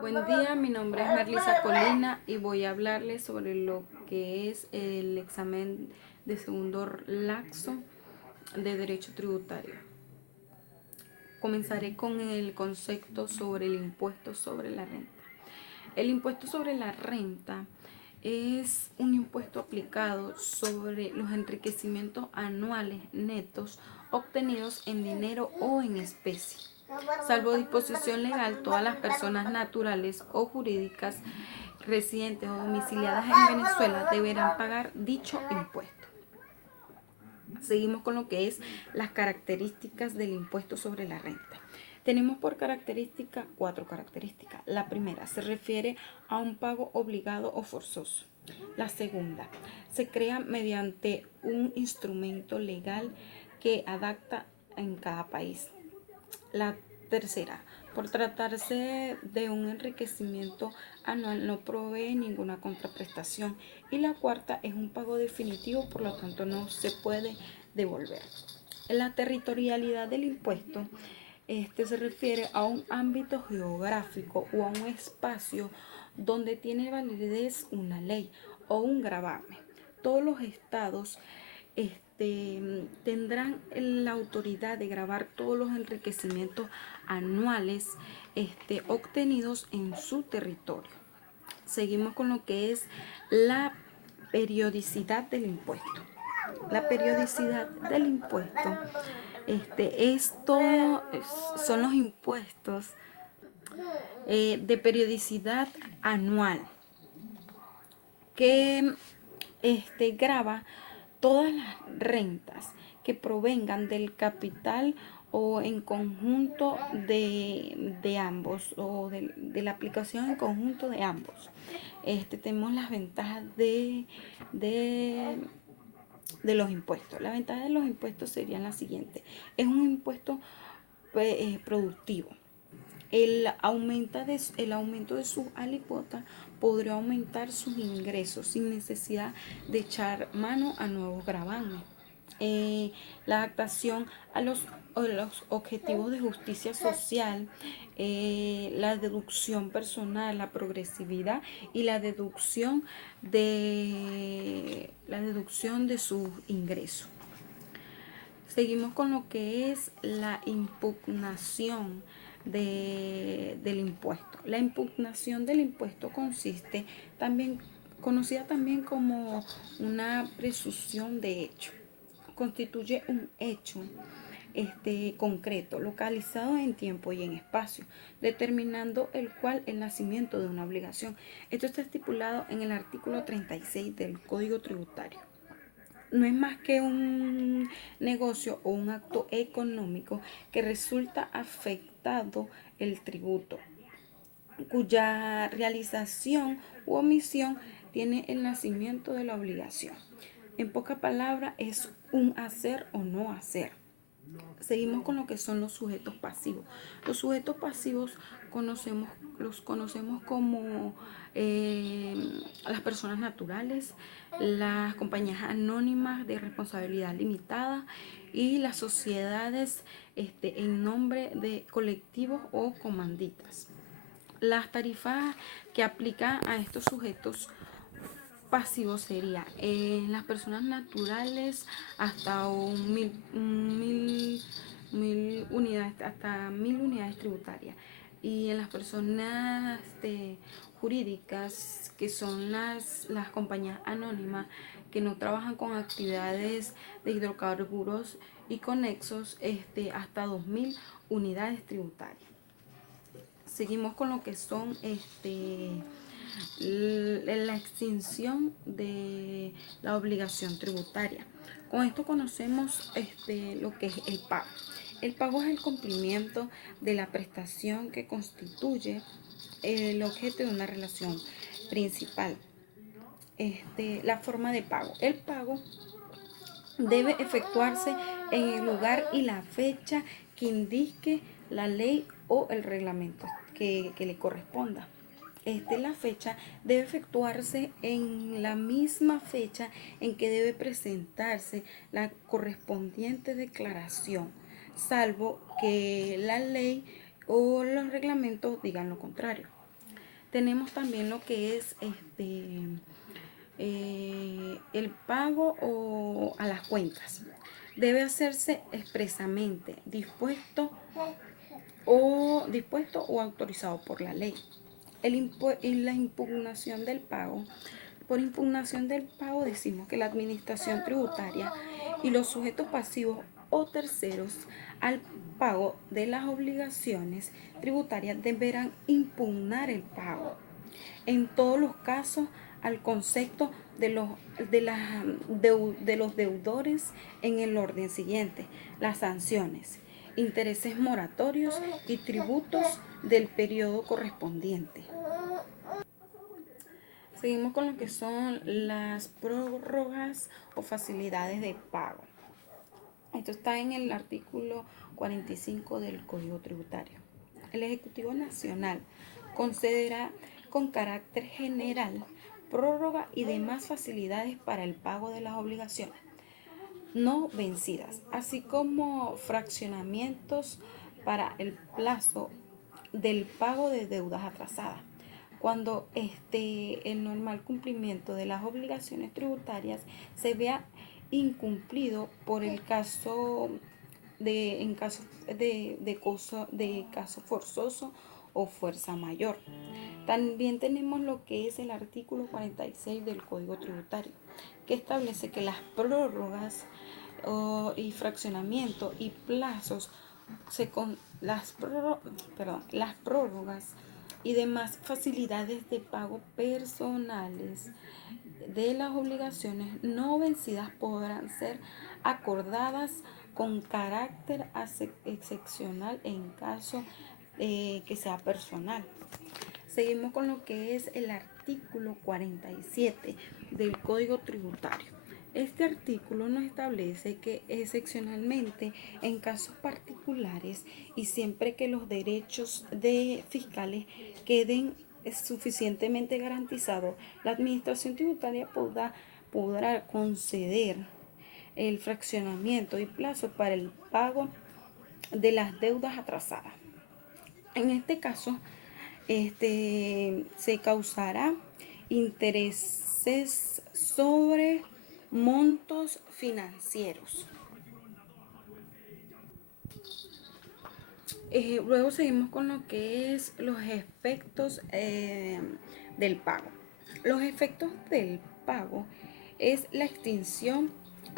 Buen día, mi nombre es Merlisa Colina y voy a hablarles sobre lo que es el examen de segundo laxo de Derecho Tributario. Comenzaré con el concepto sobre el impuesto sobre la renta. El impuesto sobre la renta es un impuesto aplicado sobre los enriquecimientos anuales netos obtenidos en dinero o en especie. Salvo disposición legal, todas las personas naturales o jurídicas residentes o domiciliadas en Venezuela deberán pagar dicho impuesto. Seguimos con lo que es las características del impuesto sobre la renta. Tenemos por característica 4 características. La primera se refiere a un pago obligado o forzoso. La segunda se crea mediante un instrumento legal que adapta en cada país. La tercera, por tratarse de un enriquecimiento anual, no provee ninguna contraprestación. Y la cuarta es un pago definitivo, por lo tanto no se puede devolver. La territorialidad del impuesto se refiere a un ámbito geográfico o a un espacio donde tiene validez una ley o un gravamen. Todos los estados tendrán la autoridad de gravar todos los enriquecimientos anuales obtenidos en su territorio. Seguimos con lo que es la periodicidad del impuesto. La periodicidad del impuesto son los impuestos de periodicidad anual que grava todas las rentas que provengan del capital o en conjunto de ambos o de la aplicación en conjunto de ambos. Tenemos las ventajas de, de los impuestos. La ventaja de los impuestos serían las siguientes. Es un impuesto productivo. El aumento de su alícuota podría aumentar sus ingresos sin necesidad de echar mano a nuevos gravames. La adaptación a los objetivos de justicia social, la deducción personal, la progresividad y la deducción de sus ingresos. Seguimos con lo que es la impugnación del impuesto. La impugnación del impuesto consiste conocida también como una presunción de hecho. Constituye un hecho concreto, localizado en tiempo y en espacio, determinando el cual el nacimiento de una obligación. Esto está estipulado en el artículo 36 del Código Tributario. No es más que un negocio o un acto económico que resulta afectado el tributo, cuya realización u omisión tiene el nacimiento de la obligación. En pocas palabras, es un hacer o no hacer. Seguimos con lo que son los sujetos pasivos. Los sujetos pasivos los conocemos como las personas naturales, las compañías anónimas de responsabilidad limitada y las sociedades en nombre de colectivos o comanditas. Las tarifas que aplican a estos sujetos pasivos sería en las personas naturales hasta mil unidades, hasta 1000 unidades tributarias, y en las personas jurídicas, que son las compañías anónimas que no trabajan con actividades de hidrocarburos y conexos, hasta 2000 unidades tributarias. Seguimos con lo que son la extinción de la obligación tributaria. Con esto conocemos lo que es el pago. El pago es el cumplimiento de la prestación que constituye el objeto de una relación principal. La forma de pago. El pago debe efectuarse en el lugar y la fecha que indique la ley o el reglamento que le corresponda. La fecha debe efectuarse en la misma fecha en que debe presentarse la correspondiente declaración, salvo que la ley o los reglamentos digan lo contrario. Tenemos también lo que es el pago o a las cuentas. Debe hacerse expresamente dispuesto o autorizado por la ley. Y la impugnación del pago. Por impugnación del pago decimos que la administración tributaria y los sujetos pasivos o terceros al pago de las obligaciones tributarias deberán impugnar el pago. En todos los casos, al concepto de los deudores en el orden siguiente: las sanciones, intereses moratorios y tributos del periodo correspondiente. Seguimos con lo que son las prórrogas o facilidades de pago. Esto está en el artículo 45 del Código Tributario. El Ejecutivo Nacional concederá con carácter general prórroga y demás facilidades para el pago de las obligaciones no vencidas, así como fraccionamientos para el plazo del pago de deudas atrasadas. Cuando el normal cumplimiento de las obligaciones tributarias se vea incumplido por el caso en caso de caso forzoso o fuerza mayor. También tenemos lo que es el artículo 46 del Código Tributario, que establece que las prórrogas y fraccionamiento y plazos las prórrogas y demás facilidades de pago personales de las obligaciones no vencidas podrán ser acordadas con carácter excepcional en caso que sea personal. Seguimos con lo que es el artículo 47 del Código Tributario. Este artículo nos establece que excepcionalmente en casos particulares y siempre que los derechos fiscales queden suficientemente garantizados, la administración tributaria podrá conceder el fraccionamiento y plazo para el pago de las deudas atrasadas. En este caso, se causará intereses sobre montos financieros. Luego seguimos con lo que es los efectos del pago. Los efectos del pago es la extinción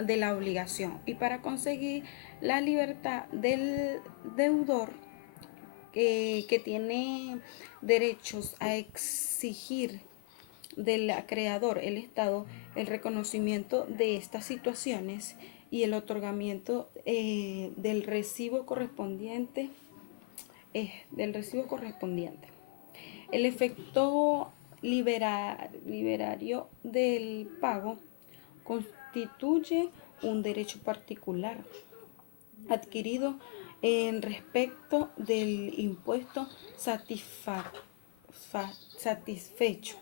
de la obligación, y para conseguir la libertad del deudor que tiene derechos a exigir del acreedor, el Estado, el reconocimiento de estas situaciones y el otorgamiento del recibo correspondiente. El efecto liberario del pago constituye un derecho particular adquirido en respecto del impuesto satisfecho,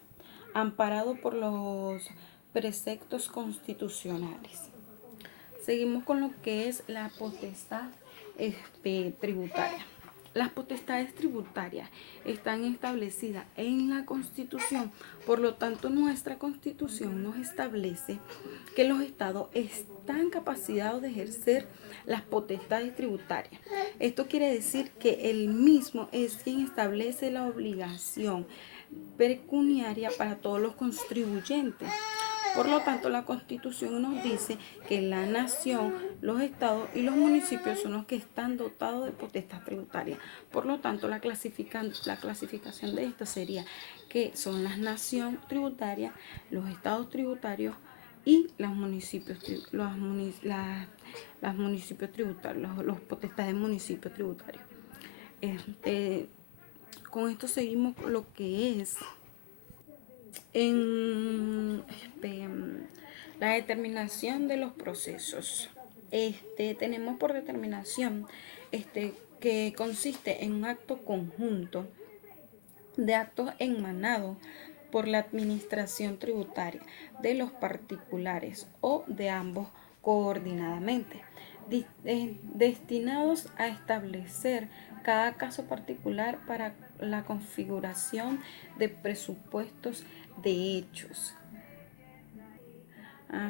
amparado por los preceptos constitucionales. Seguimos con lo que es la potestad tributaria. Las potestades tributarias están establecidas en la Constitución, por lo tanto nuestra Constitución nos establece que los estados están capacitados de ejercer las potestades tributarias. Esto quiere decir que el mismo es quien establece la obligación pecuniaria para todos los contribuyentes. Por lo tanto, la Constitución nos dice que la nación, los estados y los municipios son los que están dotados de potestad tributaria. Por lo tanto, la clasificación de esto sería que son las nación tributaria, los estados tributarios y los municipios tributarios, los potestades de municipios tributarios. Con esto seguimos lo que es en la determinación de los procesos. Tenemos por determinación que consiste en un acto conjunto de actos emanados por la administración tributaria de los particulares o de ambos coordinadamente, destinados a establecer cada caso particular para la configuración de presupuestos de hechos.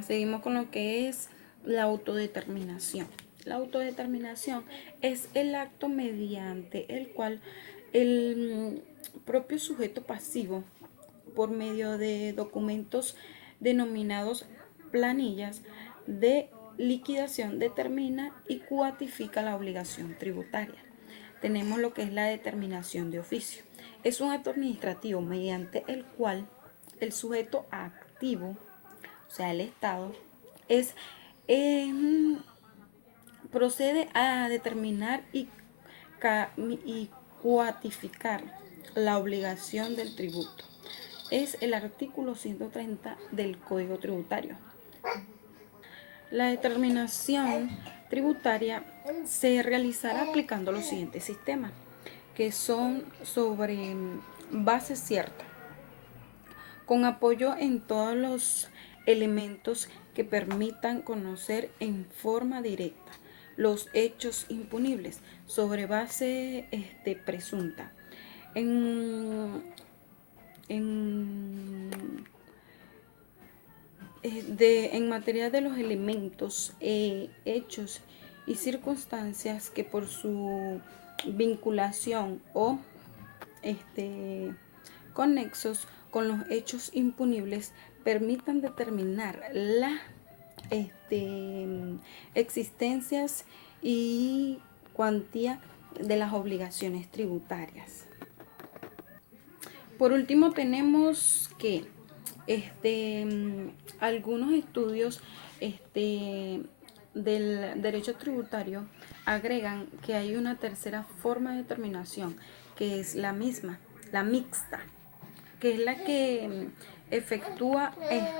Seguimos con lo que es la autodeterminación. La autodeterminación es el acto mediante el cual el propio sujeto pasivo, por medio de documentos denominados planillas de liquidación, determina y cuantifica la obligación tributaria. Tenemos lo que es la determinación de oficio. Es un acto administrativo mediante el cual el sujeto activo, o sea, el Estado, es procede a determinar y cuantificar la obligación del tributo. Es el artículo 130 del Código Tributario. La determinación tributaria se realizará aplicando los siguientes sistemas, que son sobre base cierta, con apoyo en todos los elementos que permitan conocer en forma directa los hechos impunibles, sobre base presunta. En materia de los elementos, hechos y circunstancias que por su vinculación o conexos con los hechos impunibles permitan determinar la existencias y cuantía de las obligaciones tributarias. Por último, tenemos que algunos estudios del derecho tributario agregan que hay una tercera forma de determinación, que es la misma, la mixta, que es la que efectúa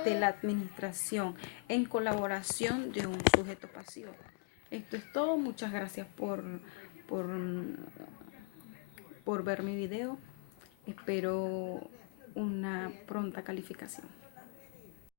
la administración en colaboración de un sujeto pasivo. Esto es todo. Muchas gracias por, por ver mi video. Espero una pronta calificación.